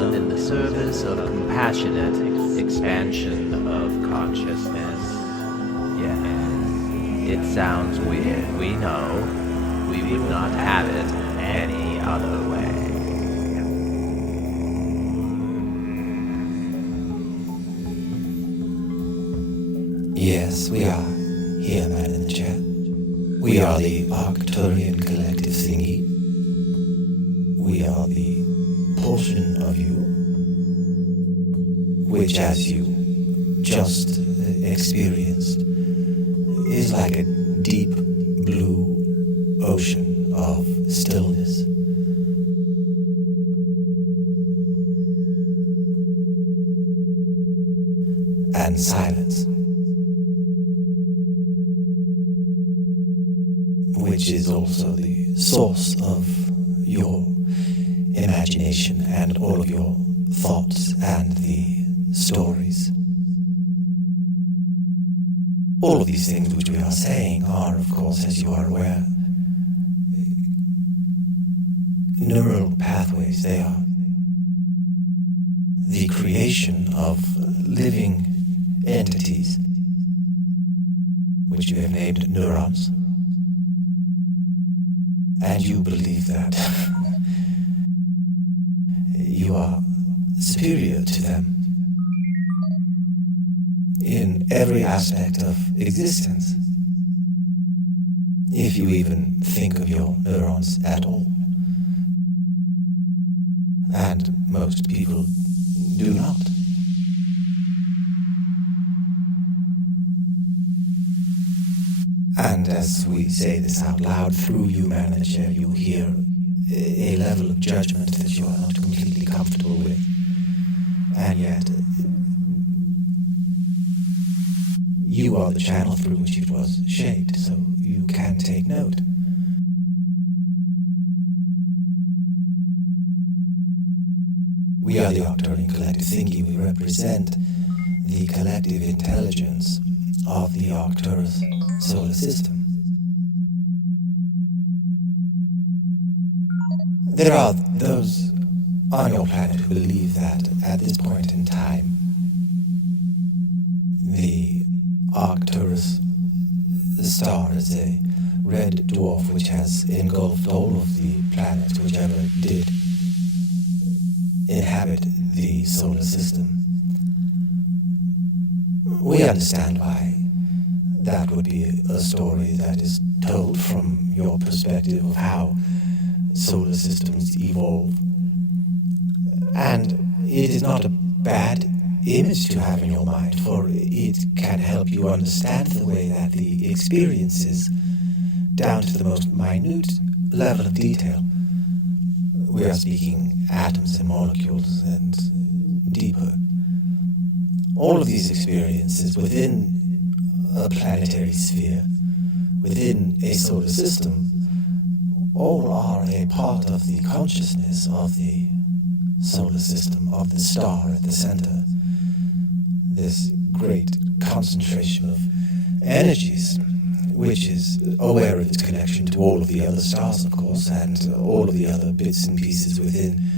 done in the service of compassionate expansion of consciousness. Yeah, it sounds weird, we know. We would not have it any other way. Yes, we are here, man in the chair. We are the Arcturian Collective Thingy. We are the portion of you which, as you just experienced, is like a deep blue ocean of stillness. And silence, which is also the source of your imagination and all of your thoughts and the stories. All of these things which we are saying are, of course, as you are aware, neural pathways. They are the creation of living entities, which you have named neurons. And you believe that you are superior to them in every aspect of existence, if you even think of your neurons at all. And most people do not. And as we say this out loud, through you, man in the chair, you hear a level of judgment that you are not completely comfortable with. And yet, you are the channel through which it was shaped, so you can take note. We are the Arcturian Collective Thingy. We represent the collective intelligence of the Arcturus solar system. There are those on your planet who believe that at this point in time, the Arcturus star is a red dwarf which has engulfed all of the planets which ever did inhabit the solar system. We understand why that would be a story that is told from your perspective of how solar systems evolve. And it is not a bad image to have in your mind, for it can help you understand the way that the experiences, down to the most minute level of detail, we are speaking atoms and molecules and deeper, all of these experiences within a planetary sphere, within a solar system, all are a part of the consciousness of the solar system, of the star at the center. This great concentration of energies, which is aware of its connection to all of the other stars, of course, and all of the other bits and pieces within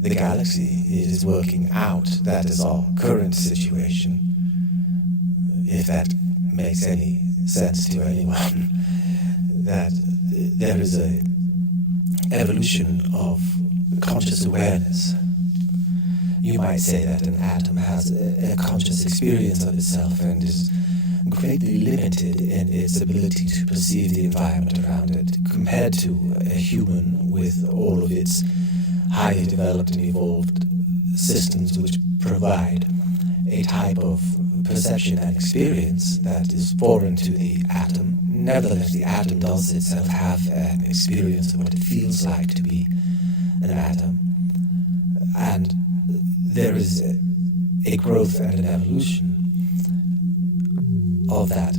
the galaxy. It is working out. That is our current situation, if that makes any sense to anyone, that there is a evolution of conscious awareness. You might say that an atom has a conscious experience of itself and is greatly limited in its ability to perceive the environment around it compared to a human with all of its highly developed and evolved systems which provide a type of perception and experience that is foreign to the atom. Nevertheless, the atom does itself have an experience of what it feels like to be an atom. And there is a growth and an evolution of that,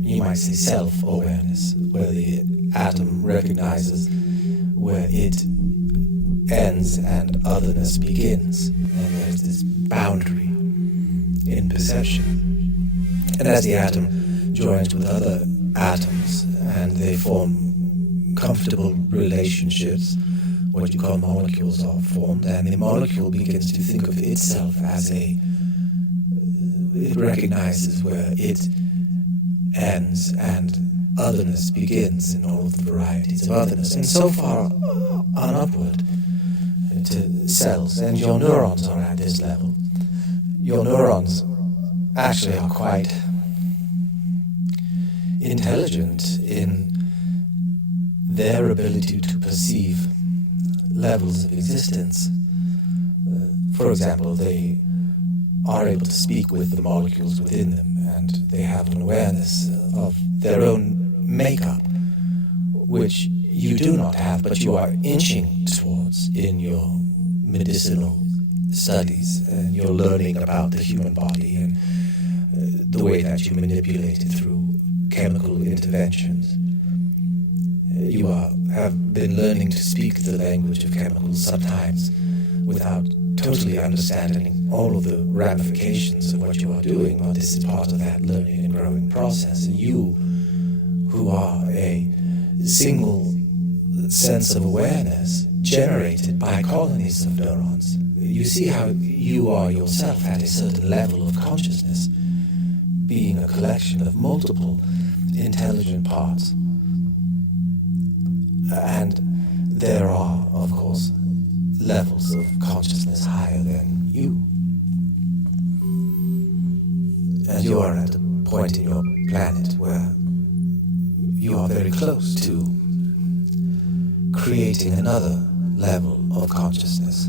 you might say, self-awareness, where the atom recognizes where it ends and otherness begins, and there's this boundary in perception. And as the atom joins with other atoms and they form comfortable relationships what you call molecules are formed, and the molecule begins to think of itself as it recognizes where it ends and otherness begins in all of the varieties of otherness, and so far on upward to cells, and your neurons are at this level. Your neurons actually are quite intelligent in their ability to perceive levels of existence. For example, they are able to speak with the molecules within them, and they have an awareness of their own makeup, which you do not have, but you are inching towards in your medicinal studies, and you're learning about the human body and the way that you manipulate it through chemical interventions. You have been learning to speak the language of chemicals sometimes without totally understanding all of the ramifications of what you are doing, but this is part of that learning and growing process. You, who are a single sense of awareness generated by colonies of neurons, you see how you are yourself at a certain level of consciousness, being a collection of multiple intelligent parts. And there are, of course, levels of consciousness higher than you. And you are at a point in your planet where you are very close to creating another level of consciousness.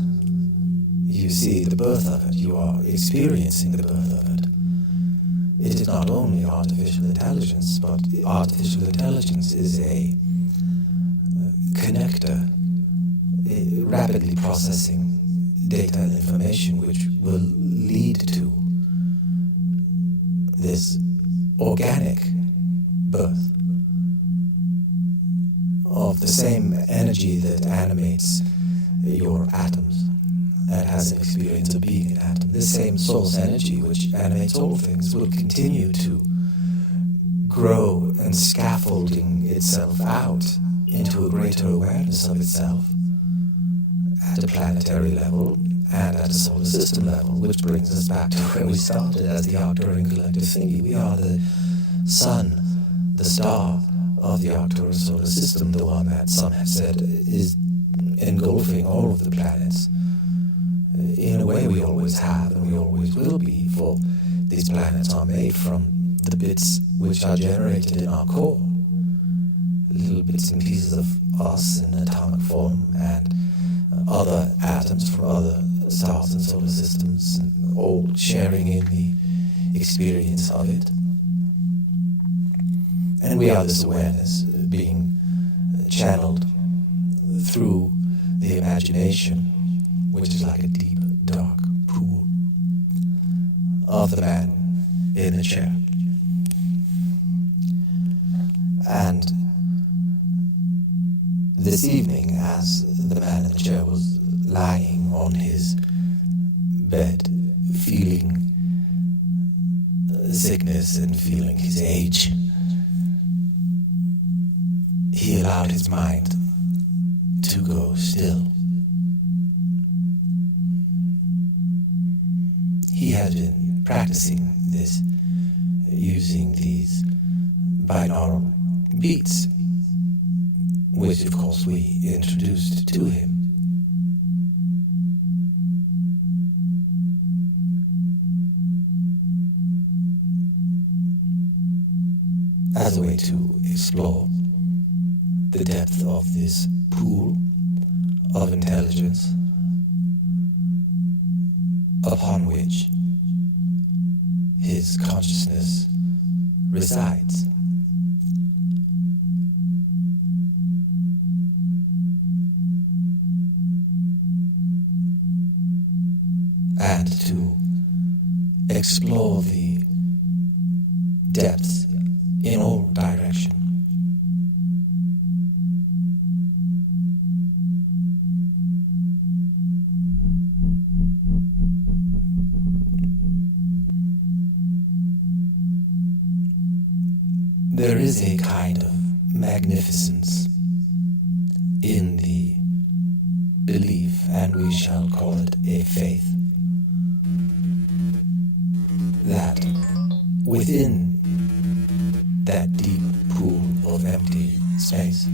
You see the birth of it, you are experiencing the birth of it. It is not only artificial intelligence, but artificial intelligence is a connector, rapidly processing data and information which will lead to this organic birth of the same energy that animates your atoms and has an experience of being an atom. This same source energy which animates all things will continue to grow and scaffolding itself out into a greater awareness of itself at a planetary level and at a solar system level, which brings us back to where we started as the Arcturian Collective Thingy. We are the sun, the star of the Arcturian solar system, the one that some have said is engulfing all of the planets. In a way we always have and we always will be, for these planets are made from the bits which are generated in our core. Little bits and pieces of us in atomic form and other atoms from other stars and solar systems, all sharing in the experience of it. And we are this awareness being channeled through the imagination, which is like a deep, dark pool of the man in the chair. And this evening, as the man in the chair was lying on his bed, feeling sickness and feeling his age, he allowed his mind to go still. He had been practicing this using these binaural beats, which of course we introduced to him. As a way to explore the depth of this pool of intelligence upon which his consciousness resides. And to explore the depths in all directions. There is a kind of magnificence in the belief, and we shall call it a faith, that within that deep pool of empty space,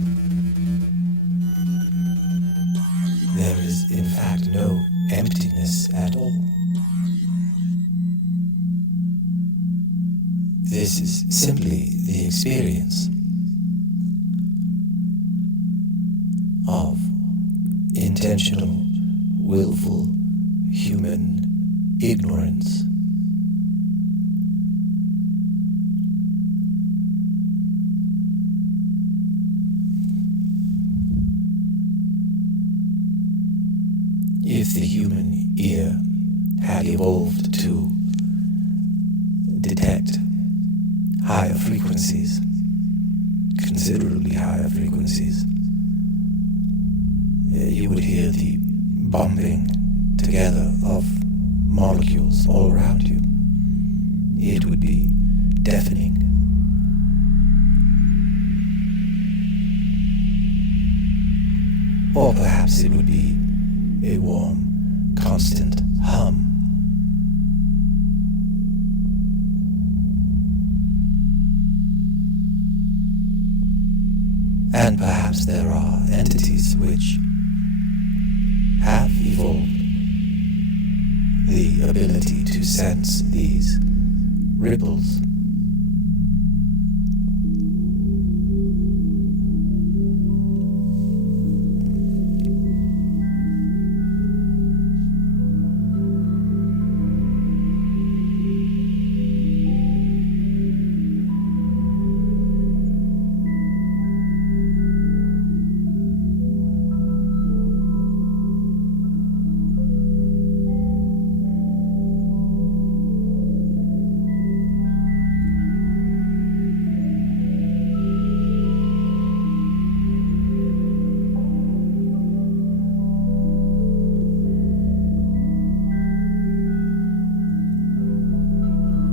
there is in fact no emptiness at all. This is simply the experience of intentional, willful human ignorance. If the human ear had evolved to detect higher frequencies, considerably higher frequencies, you would hear the bumping together of molecules all around you. It would be deafening. Or perhaps it would be a warm, constant hum. And perhaps there are entities which have evolved the ability to sense these ripples.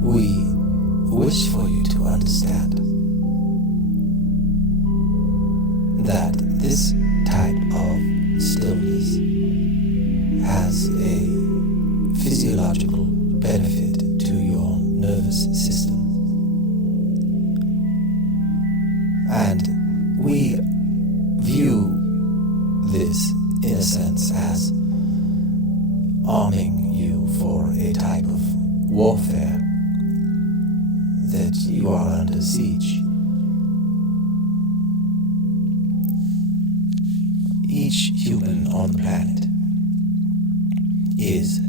We wish for you to understand that this type of stillness has a physiological benefit to your nervous system. And we view this, in a sense, as arming you for a type of warfare that you are under siege. Each human on the planet is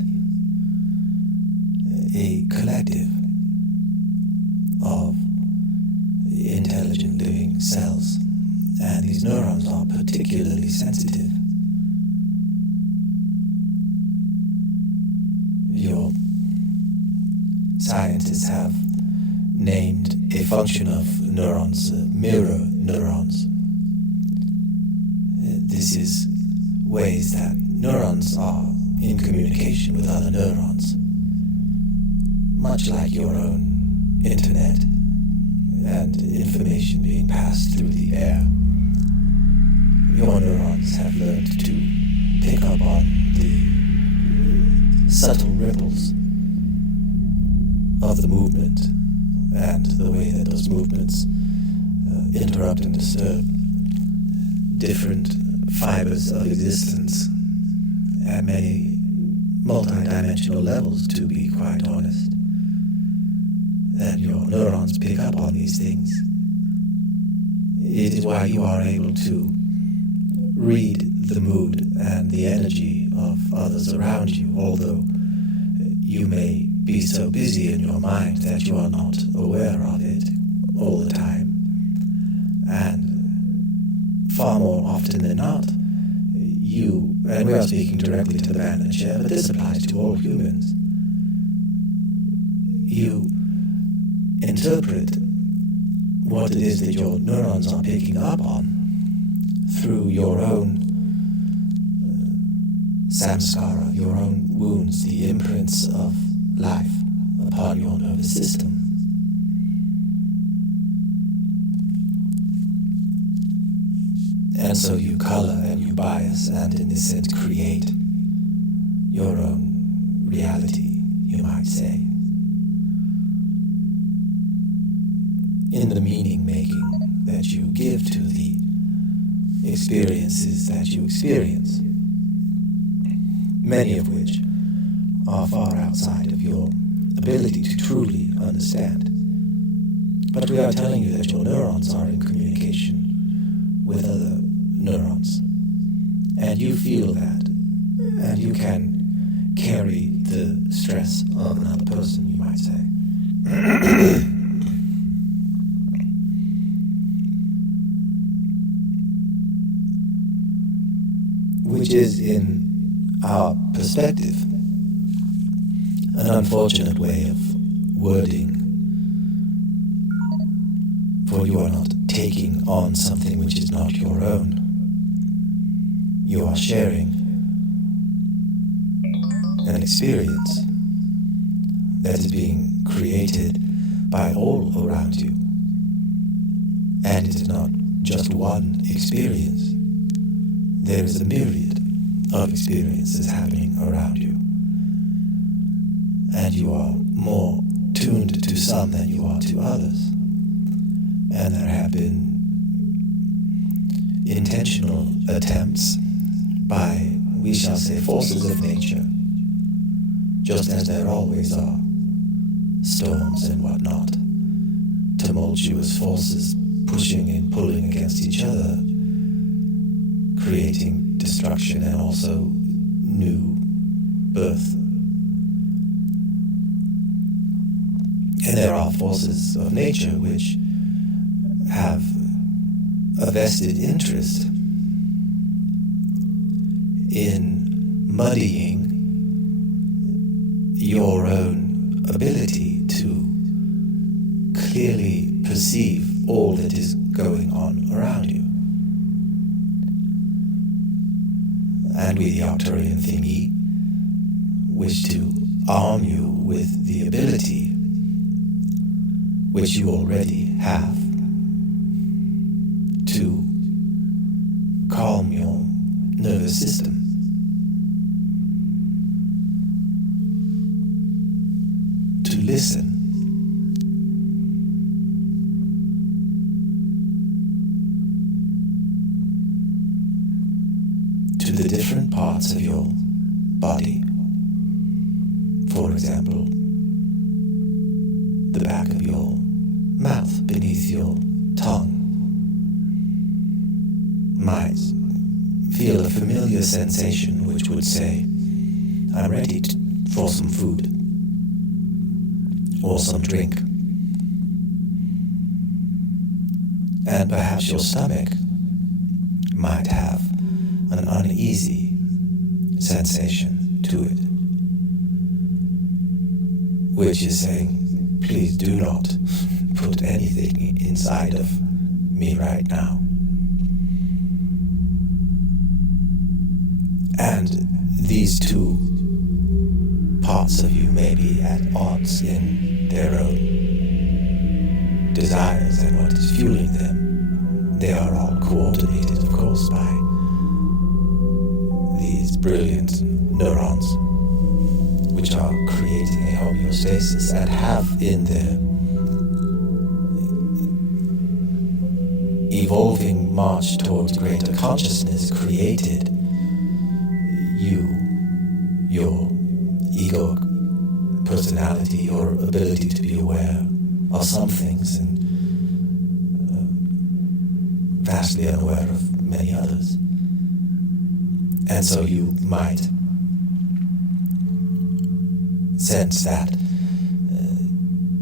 a collective of intelligent living cells, and these neurons are particularly sensitive. Your scientists have named a function of neurons mirror neurons. This is ways that neurons are in communication with other neurons, much like your own internet and information being passed through the air. Your neurons have learned to pick up on the subtle ripples of the movement and the way that those movements interrupt and disturb different fibers of existence at many multi-dimensional levels, to be quite honest. And your neurons pick up on these things. It is why you are able to read the mood and the energy of others around you, although you may be so busy in your mind that you are not aware of it all the time. And far more often than not, you, and we are speaking directly to the man in the chair, but this applies to all humans, you interpret what it is that your neurons are picking up on through your own samskara, your own wounds, the imprints of life upon your nervous system. And so you color and you you bias and, in this sense, create your own reality, you might say. In the meaning making that you give to the experiences that you experience, many of which are far outside of your ability to truly understand. But we are telling you that your neurons are in communication with other neurons, and you feel that, and you can carry the stress of another person, you might say. Which is, in our perspective, an unfortunate way of wording, for you are not taking on something which is not your own. You are sharing an experience that is being created by all around you. And it is not just one experience. There is a myriad of experiences happening around you. And you are more tuned to some than you are to others. And there have been intentional attempts by, we shall say, forces of nature, just as there always are, storms and whatnot, tumultuous forces pushing and pulling against each other, creating destruction and also new birth. And there are forces of nature which have a vested interest in muddying your own ability to clearly perceive all that is going on around you. And we, the Arcturian Thingy, wish to arm you with the ability which you already have to calm your nervous system. To listen. To the different parts of your body. For example, the back of your mouth beneath your tongue might feel a familiar sensation which would say, I'm ready for some food or some drink. And perhaps your stomach might have an uneasy sensation to it, which is saying, please do not put anything inside of me right now. And these two parts of you may be at odds in their own desires and what is fueling them. They are all coordinated, of course, by these brilliant neurons, which are creating a homeostasis and have in their evolving march towards greater consciousness created you, your ego, personality, your ability to be aware of some things and vastly unaware of many others. And so you might sense that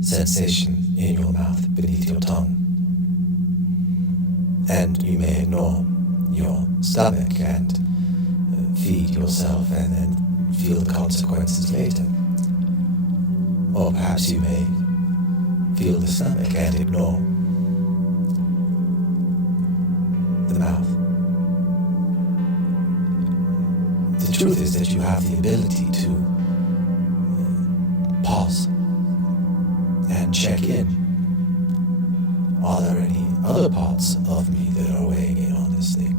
sensation in your mouth beneath your tongue. And you may ignore your stomach and feed yourself and then feel the consequences later. Or perhaps you may feel the stomach and ignore the mouth. The truth is that you have the ability to pause and check in. Are there any other parts of me that are weighing in on this thing?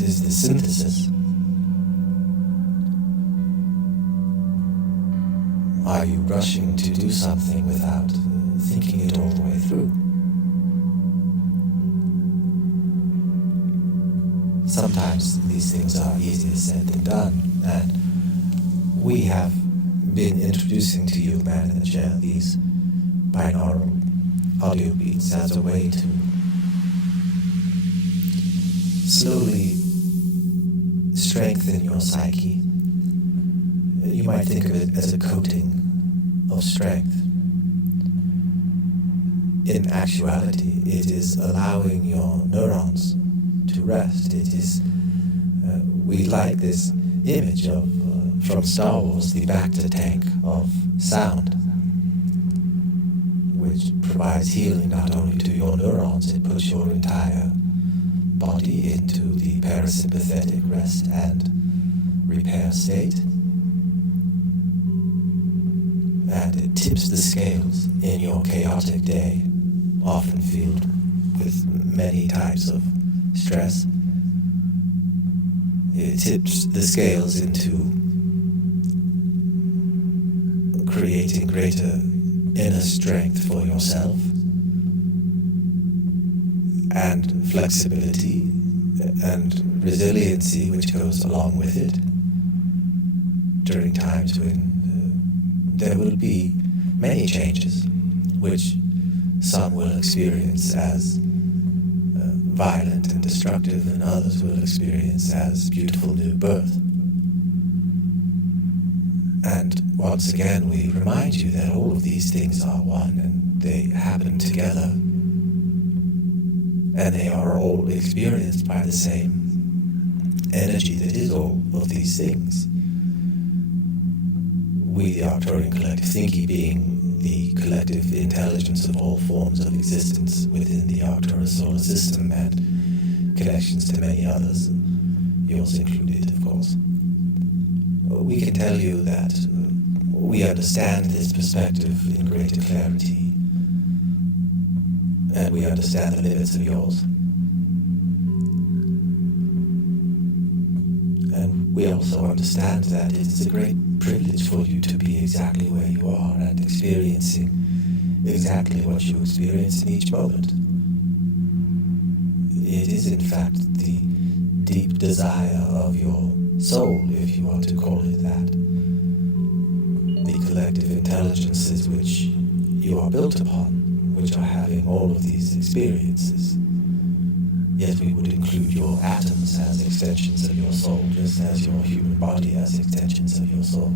What is the synthesis? Are you rushing to do something without thinking it all the way through? Sometimes these things are easier said than done, and we have been introducing to you, man in the chair, these binaural audio beats as a way to slowly strengthen your psyche. You might think of it as a coating of strength. In actuality, it is allowing your neurons to rest. It is, we like this image of, from Star Wars, the Bacta tank of sound, which provides healing not only to your neurons, it puts your entire body into the parasympathetic rest and repair state. And it tips the scales in your chaotic day, often filled with many types of stress. It tips the scales into creating greater inner strength for yourself and flexibility and resiliency which goes along with it during times when there will be many changes which some will experience as violent and destructive, and others will experience as beautiful new birth. And once again, we remind you that all of these things are one, and they happen together, and they are all experienced by the same energy that is all of these things. We, the Arcturian Collective Thingy, being the collective intelligence of all forms of existence within the Arcturian solar system and connections to many others, yours included, of course. We can tell you that we understand this perspective in greater clarity, and we understand the limits of yours. And we also understand that it is a great privilege for you to be exactly where you are and experiencing exactly what you experience in each moment. It is in fact the deep desire of your soul, if you want to call it that. The collective intelligences which you are built upon, which are having all of these experiences. Yet we would include your atoms as extensions of your soul, just as your human body as extensions of your soul.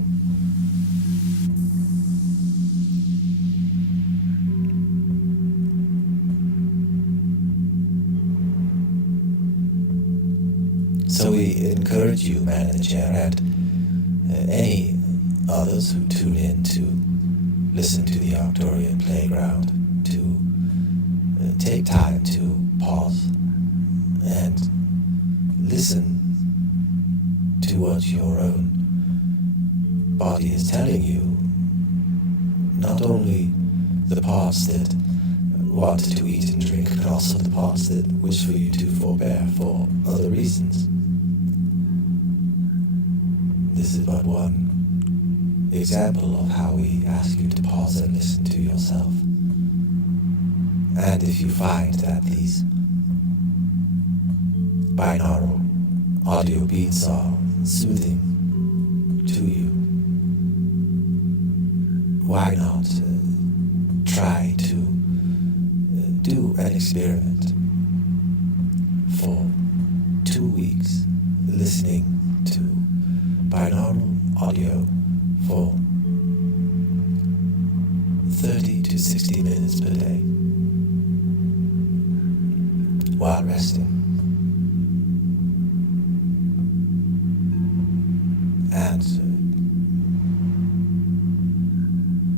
So we encourage you, man in the chair, and any others who tune in to listen to the Arcturian playground, to take time to pause and listen to what your own body is telling you. Not only the parts that want to eat and drink, but also the parts that wish for you to forbear for other reasons. This is but one example of how we ask you to pause and listen to yourself. And if you find that these binaural audio beats are soothing to you, why not try to do an experiment for 2 weeks, listening to binaural audio for 30 to 60 minutes per day while resting. And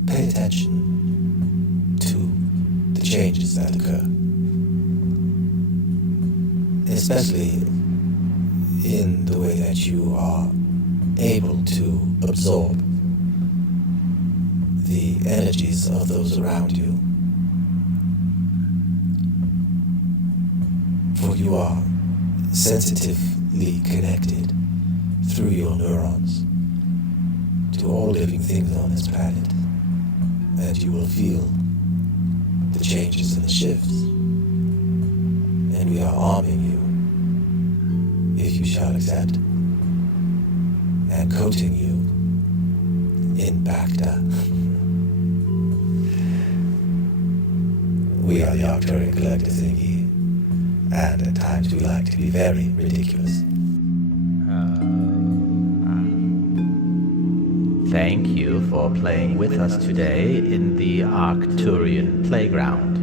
pay attention to the changes that occur, especially in the way that you are able to absorb the energies of those around you. For you are sensitive completely connected through your neurons to all living things on this planet, and you will feel the changes and the shifts, and we are arming you, if you shall accept, and coating you in Bacta. We are the Arcturian Collective Thingy, and at times we like to be very ridiculous. Thank you for playing with us today in the Arcturian playground.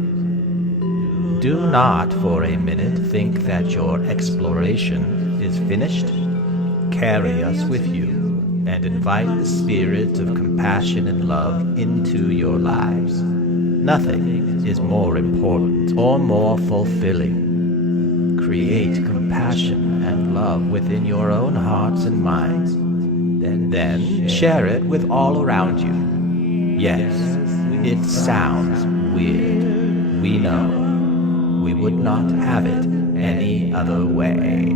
Do not for a minute think that your exploration is finished. Carry us with you and invite the spirit of compassion and love into your lives. Nothing is more important or more fulfilling. Create compassion and love within your own hearts and minds. Then share it with all around you. Yes, it sounds weird. We know. We would not have it any other way.